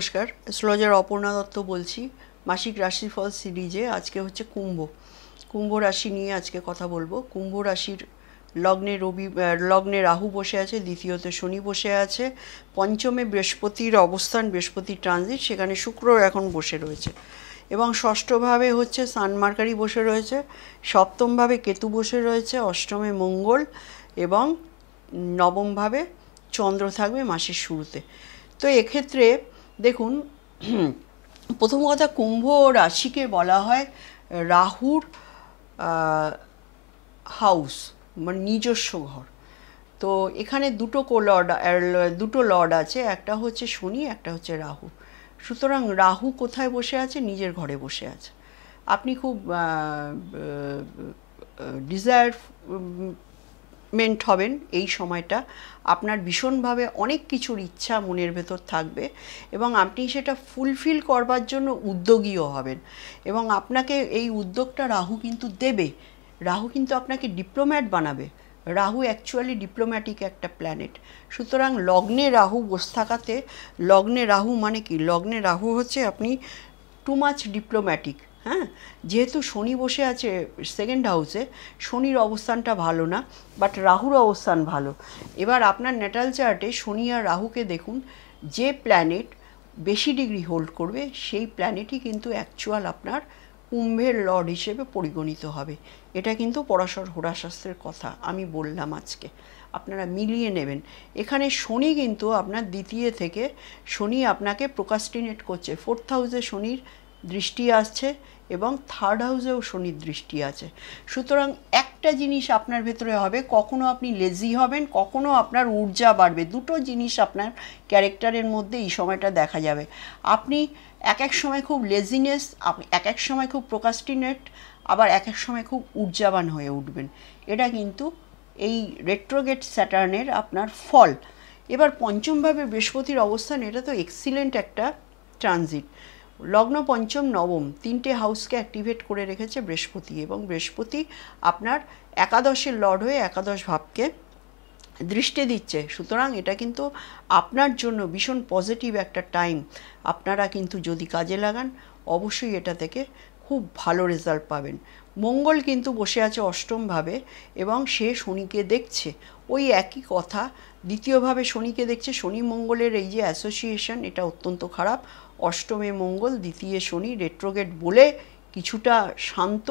নমস্কার, অ্যাস্ট্রোলজার অপর্ণা দত্ত বলছি। মাসিক রাশিফল সিরিজে আজকে হচ্ছে কুম্ভ রাশি নিয়ে আজকে কথা বলবো। কুম্ভ রাশির লগ্নে রাহু বসে আছে, দ্বিতীয়তে শনি বসে আছে, পঞ্চমে বৃহস্পতির অবস্থান, বৃহস্পতি ট্রানজিট, সেখানে শুক্র এখন বসে রয়েছে এবং ষষ্ঠভাবে হচ্ছে সান মার্কারি বসে রয়েছে, সপ্তমভাবে কেতু বসে রয়েছে, অষ্টমে মঙ্গল এবং নবমভাবে চন্দ্র থাকবে মাসের শুরুতে। তো এক্ষেত্রে দেখুন, প্রথম কথা, কুম্ভ রাশিকে বলা হয় রাহুর হাউস, মানে নিজস্ব ঘর। তো এখানে দুটো লর্ড আছে, একটা হচ্ছে শনি, একটা হচ্ছে রাহু। সুতরাং রাহু কোথায় বসে আছে? নিজের ঘরে বসে আছে। আপনি খুব ডিজায়ারমেন্ট হবেন এই সময়টা। আপনার ভীষণভাবে অনেক কিছুর ইচ্ছা মনের ভেতর থাকবে এবং আপনি সেটা ফুলফিল করবার জন্য উদ্যোগীও হবেন এবং আপনাকে এই উদ্যোগটা রাহু কিন্তু দেবে। রাহু কিন্তু আপনাকে ডিপ্লোম্যাট বানাবে। রাহু অ্যাকচুয়ালি ডিপ্লোম্যাটিক একটা প্ল্যানেট। সুতরাং লগ্নে রাহু বসে থাকাতে, লগ্নে রাহু মানে কি? লগ্নে রাহু হচ্ছে আপনি টু মাচ ডিপ্লোম্যাটিক। হ্যাঁ, যেহেতু শনি বসে আছে সেকেন্ড হাউসে, শনির অবস্থানটা ভালো না, বাট রাহুর অবস্থান ভালো। এবার আপনার ন্যাটাল চার্টে শনি আর রাহুকে দেখুন, যে প্ল্যানেট বেশি ডিগ্রি হোল্ড করবে সেই প্ল্যানেটই কিন্তু অ্যাকচুয়াল আপনার কুম্ভের লর্ড হিসেবে পরিগণিত হবে। এটা কিন্তু পরাশর হোরাশাস্ত্রের কথা আমি বললাম আজকে, আপনারা মিলিয়ে নেবেন। এখানে শনি কিন্তু আপনার দ্বিতীয় থেকে, শনি আপনাকে প্রোকাস্টিনেট করছে। ফোর্থ হাউসে শনির দৃষ্টি আসছে এবং থার্ড হাউসেও শনির দৃষ্টি আছে। সুতরাং একটা জিনিস আপনার ভেতরে হবে, কখনো আপনি লেজি হবেন, কখনো আপনার ঊর্জা বাড়বে। দুটো জিনিস আপনার ক্যারেক্টারের মধ্যে এই সময়টা দেখা যাবে। আপনি এক এক সময় খুব লেজিনেস, আপনি এক এক সময় খুব প্রোকাস্টিনেট, আবার এক এক সময় খুব ঊর্জাবান হয়ে উঠবেন। এটা কিন্তু এই রেট্রোগেট স্যাটার্নের আপনার ফল। এবার পঞ্চমভাবে বৃহস্পতির অবস্থান, এটা তো এক্সিলেন্ট একটা ট্রানজিট। লগ্ন, পঞ্চম, নবম, তিনটে হাউসকে অ্যাক্টিভেট করে রেখেছে বৃহস্পতি এবং বৃহস্পতি আপনার একাদশের লর্ড হয়ে একাদশ ভাবকে দৃষ্টি দিচ্ছে। সুতরাং এটা কিন্তু আপনার জন্য ভীষণ পজিটিভ একটা টাইম। আপনারা কিন্তু যদি কাজে লাগান অবশ্যই এটা থেকে খুব ভালো রেজাল্ট পাবেন। মঙ্গল কিন্তু বসে আছে অষ্টমভাবে এবং সে শনিকে দেখছে। ওই একই কথা, দ্বিতীয়ভাবে শনিকে দেখছে। শনি মঙ্গলের এই যে অ্যাসোসিয়েশন, এটা অত্যন্ত খারাপ। অষ্টমে মঙ্গল, দ্বিতীয় শনি, রেট্রোগেট বলে কিছুটা শান্ত,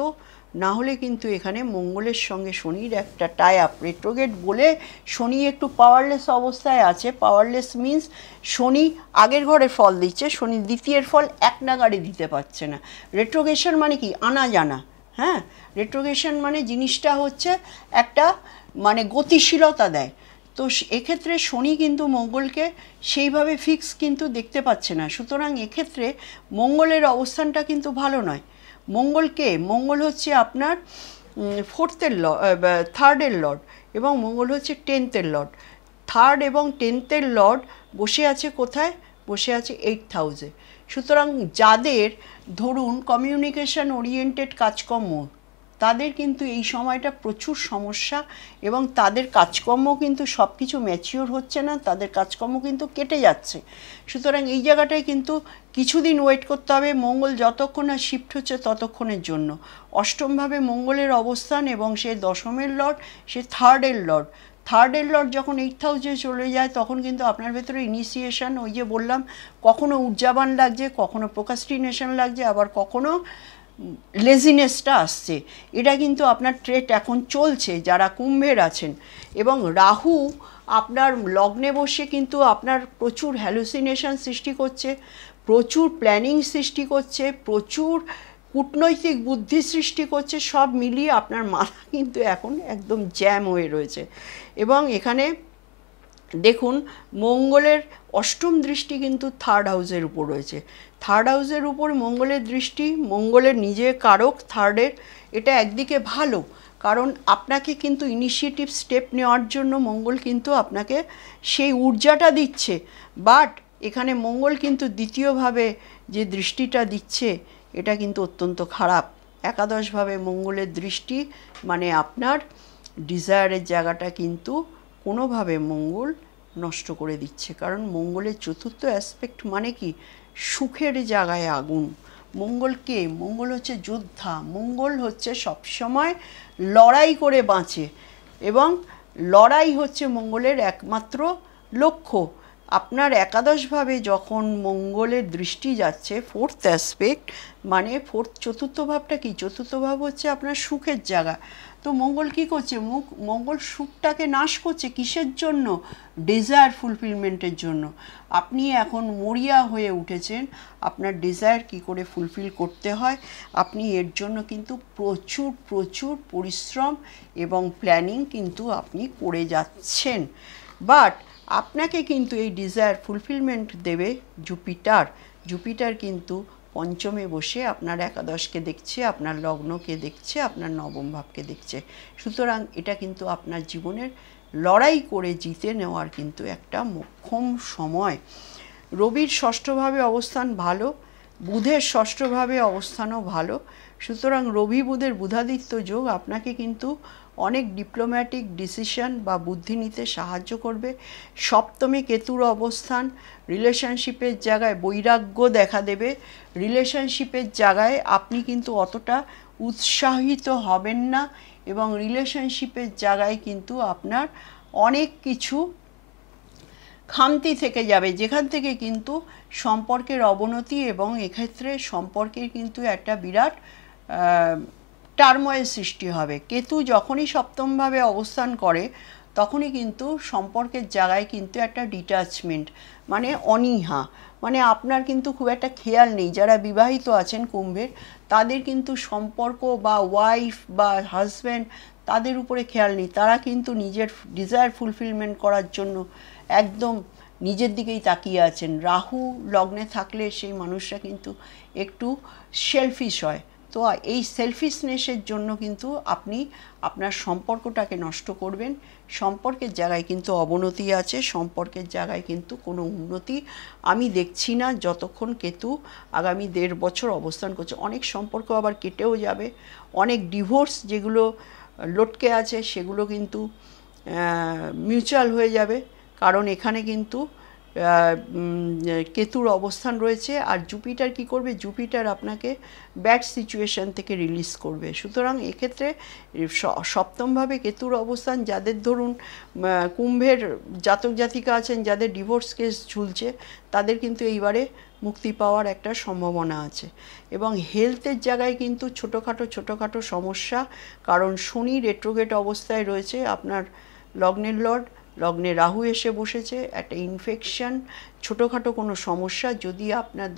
না হলে কিন্তু এখানে মঙ্গলের সঙ্গে শনির একটা টাই আপ। রেট্রোগেট বলে শনি একটু পাওয়ারলেস অবস্থায় আছে। পাওয়ারলেস মিন্স শনি আগের ঘরে ফল দিচ্ছে, শনি দ্বিতীয়ের ফল এক নাগাড়ে দিতে পারছে না। রেট্রোগেশন মানে কি? আনা জানা। হ্যাঁ, রেট্রোগেশন মানে জিনিসটা হচ্ছে একটা মানে গতিশীলতা দেয়। তো এক্ষেত্রে শনি কিন্তু মঙ্গলকে সেইভাবে ফিক্স কিন্তু দেখতে পাচ্ছে না। সুতরাং এক্ষেত্রে মঙ্গলের অবস্থানটা কিন্তু ভালো নয়। মঙ্গল হচ্ছে আপনার থার্ডের লর্ড এবং মঙ্গল হচ্ছে 10th লর্ড। থার্ড এবং 10th লর্ড বসে আছে কোথায়? বসে আছে 8th হাউসে। সুতরাং যাদের ধরুন কমিউনিকেশন ওরিয়েন্টেড কাজকর্ম, তাদের কিন্তু এই সময়টা প্রচুর সমস্যা এবং তাদের কাজকর্ম কিন্তু সব কিছু ম্যাচিওর হচ্ছে না, তাদের কাজকর্ম কিন্তু কেটে যাচ্ছে। সুতরাং এই জায়গাটায় কিন্তু কিছুদিন ওয়েট করতে হবে। মঙ্গল যতক্ষণ না শিফট হচ্ছে ততক্ষণের জন্য। অষ্টমভাবে মঙ্গলের অবস্থান এবং সে দশমের লর্ড, সে থার্ডের লর্ড যখন 8th হাউসে চলে যায় তখন কিন্তু আপনার ভেতরে ইনিশিয়েশন, ওই যে বললাম, কখনো ঊর্জাবান লাগছে, কখনো প্রোকাস্টিনেশন লাগছে, আবার কখনো লেজিনেসটা আসছে। এটা কিন্তু আপনার ট্রেট এখন চলছে যারা কুম্ভের আছেন। এবং রাহু আপনার লগ্নে বসে কিন্তু আপনার প্রচুর হ্যালুসিনেশন সৃষ্টি করছে, প্রচুর প্ল্যানিং সৃষ্টি করছে, প্রচুর কূটনৈতিক বুদ্ধি সৃষ্টি করছে। সব মিলিয়ে আপনার মাথা কিন্তু এখন একদম জ্যাম হয়ে রয়েছে। এবং এখানে দেখুন, মঙ্গলের অষ্টম দৃষ্টি কিন্তু থার্ড হাউসের উপর রয়েছে। থার্ড হাউসের উপর মঙ্গলের দৃষ্টি, মঙ্গলের নিজের কারক থার্ডের, এটা একদিকে ভালো, কারণ আপনাকে কিন্তু ইনিশিয়েটিভ স্টেপ নেওয়ার জন্য মঙ্গল কিন্তু আপনাকে সেই ঊর্জাটা দিচ্ছে। বাট এখানে মঙ্গল কিন্তু দ্বিতীয়ভাবে যে দৃষ্টিটা দিচ্ছে এটা কিন্তু অত্যন্ত খারাপ। একাদশভাবে মঙ্গলের দৃষ্টি মানে আপনার ডিজায়ারের জায়গাটা কিন্তু কোনোভাবে মঙ্গল নষ্ট করে দিচ্ছে। কারণ মঙ্গলের চতুর্থ অ্যাসপেক্ট মানে কি? সুখের জায়গায় আগুন। মঙ্গল কে? মঙ্গল হচ্ছে যোদ্ধা, মঙ্গল হচ্ছে সবসময় লড়াই করে বাঁচে এবং লড়াই হচ্ছে মঙ্গলের একমাত্র লক্ষ্য। আপনার একাদশভাবে যখন মঙ্গলের দৃষ্টি যাচ্ছে, ফোর্থ অ্যাসপেক্ট, মানে চতুর্থ ভাবটা কি? চতুর্থ ভাব হচ্ছে আপনার সুখের জায়গা। তো মঙ্গল কি করছে? মঙ্গল সুখটাকে নাশ করছে কিসের জন্য? ডিজায়ার ফুলফিলমেন্টের জন্য। আপনি এখন মরিয়া হয়ে উঠেছেন, আপনার ডিজায়ার কি করে ফুলফিল করতে হয়, আপনি এর জন্য কিন্তু প্রচুর প্রচুর পরিশ্রম এবং প্ল্যানিং কিন্তু আপনি করে যাচ্ছেন। বাট আপনাকে কিন্তু এই ডিজায়ার ফুলফিলমেন্ট দেবে জুপিটার। জুপিটার কিন্তু পঞ্চমে বসে আপনার একাদশকে দেখছে, আপনার লগ্নকে দেখছে, আপনার নবম ভাবকে দেখছে। সুতরাং এটা কিন্তু আপনার জীবনের লড়াই করে জিতে নেওয়ার কিন্তু একটা মোক্ষম সময়। রবির ষষ্ঠভাবে অবস্থান ভালো, বুধের ষষ্ঠভাবে অবস্থানও ভালো। সুতরাং রবি বুধের বুধাদিত্য যোগ আপনাকে কিন্তু অনেক ডিপ্লোম্যাটিক ডিসিশন বা বুদ্ধি নিতে সাহায্য করবে। সপ্তমে কেতুর অবস্থান রিলেশনশিপের জায়গায় বৈরাগ্য দেখা দেবে। রিলেশনশিপের জায়গায় আপনি কিন্তু অতটা উৎসাহিত হবেন না এবং রিলেশনশিপের জায়গায় কিন্তু আপনার অনেক কিছু খামতি থেকে যাবে, যেখান থেকে কিন্তু সম্পর্কের অবনতি এবং এক্ষেত্রে সম্পর্কের কিন্তু একটা বিরাট টার্ময়েল সৃষ্টি হবে। কেতু যখনই সপ্তমভাবে অবস্থান করে তখনই কিন্তু সম্পর্কের জায়গায় কিন্তু একটা ডিট্যাচমেন্ট, মানে অনীহা, মানে আপনার কিন্তু খুব একটা খেয়াল নেই। যারা বিবাহিত আছেন কুম্ভের, তাদের কিন্তু সম্পর্ক বা ওয়াইফ বা হাজব্যান্ড তাদের উপরে খেয়াল নেই। তারা কিন্তু নিজের ডিজায়ার ফুলফিলমেন্ট করার জন্য একদম নিজের দিকেই তাকিয়ে আছেন। রাহু লগ্নে থাকলে সেই মানুষরা কিন্তু একটু সেলফিশ হয়। তো এই সেলফিশনেসের জন্য কিন্তু আপনি আপনার সম্পর্কটাকে নষ্ট করবেন। সম্পর্কের জায়গায় কিন্তু অবনতি আছে, সম্পর্কের জায়গায় কিন্তু কোনো উন্নতি আমি দেখছি না যতক্ষণ কেতু আগামী 1.5 বছর অবস্থান করছে। অনেক সম্পর্ক আবার কেটেও যাবে, অনেক ডিভোর্স যেগুলো লটকে আছে সেগুলো কিন্তু মিউচুয়াল হয়ে যাবে, কারণ এখানে কিন্তু কেতুর অবস্থান রয়েছে। আর জুপিটার কি করবে? জুপিটার আপনাকে ব্যাড সিচুয়েশন থেকে রিলিজ করবে। সুতরাং এক্ষেত্রে সপ্তমভাবে কেতুর অবস্থান, যাদের ধরুন কুম্ভের জাতক জাতিকা আছেন, যাদের ডিভোর্স কেস ঝুলছে, তাদের কিন্তু এইবারে মুক্তি পাওয়ার একটা সম্ভাবনা আছে। এবং হেলথের জায়গায় কিন্তু ছোটোখাটো সমস্যা, কারণ শনি রেট্রোগেট অবস্থায় রয়েছে, আপনার লগ্নের লর্ড, লগ্নে রাহু এসে বসেছে, একটা ইনফেকশন, ছোটোখাটো কোনো সমস্যা যদি আপনার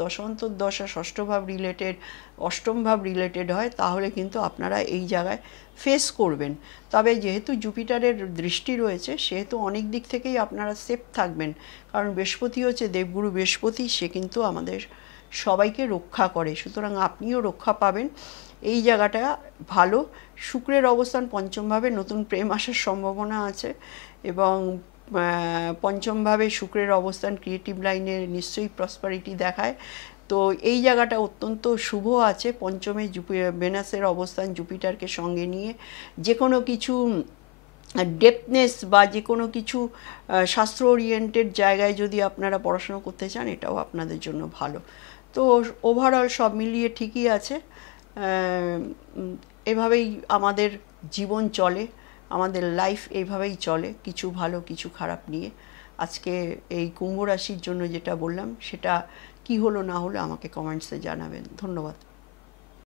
দশা ষষ্ঠভাব রিলেটেড, অষ্টম ভাব রিলেটেড হয়, তাহলে কিন্তু আপনারা এই জায়গায় ফেস করবেন। তবে যেহেতু জুপিটারের দৃষ্টি রয়েছে, সেহেতু অনেক দিক থেকেই আপনারা সেফ থাকবেন, কারণ বৃহস্পতি হচ্ছে দেবগুরু বৃহস্পতি, সে কিন্তু আমাদের সবাইকে রক্ষা করে। সুতরাং আপনিও রক্ষা পাবেন, এই জায়গাটা ভালো। শুক্রের অবস্থান পঞ্চমভাবে, নতুন প্রেম আসার সম্ভাবনা আছে এবং পঞ্চমভাবে শুক্রের অবস্থান ক্রিয়েটিভ লাইনে নিশ্চয়ই প্রসপারিটি দেখায়। তো এই জায়গাটা অত্যন্ত শুভ আছে। পঞ্চমে ভেনাসের অবস্থান জুপিটারকে সঙ্গে নিয়ে যে কোনো কিছু ডেপথনেস বা যে কোনো কিছু শাস্ত্র ওরিয়েন্টেড জায়গায় যদি আপনারা পড়াশোনা করতে চান, এটাও আপনাদের জন্য ভালো। তো ওভারঅল সব মিলিয়ে ঠিকই আছে। এভাবেই আমাদের জীবন চলে, আমাদের লাইফ এইভাবেই চলে, কিছু ভালো কিছু খারাপ নিয়ে। আজকে এই কুম্ভ রাশির জন্য যেটা বললাম, সেটা কি হলো না হলো আমাকে কমেন্টসে জানাবেন। ধন্যবাদ।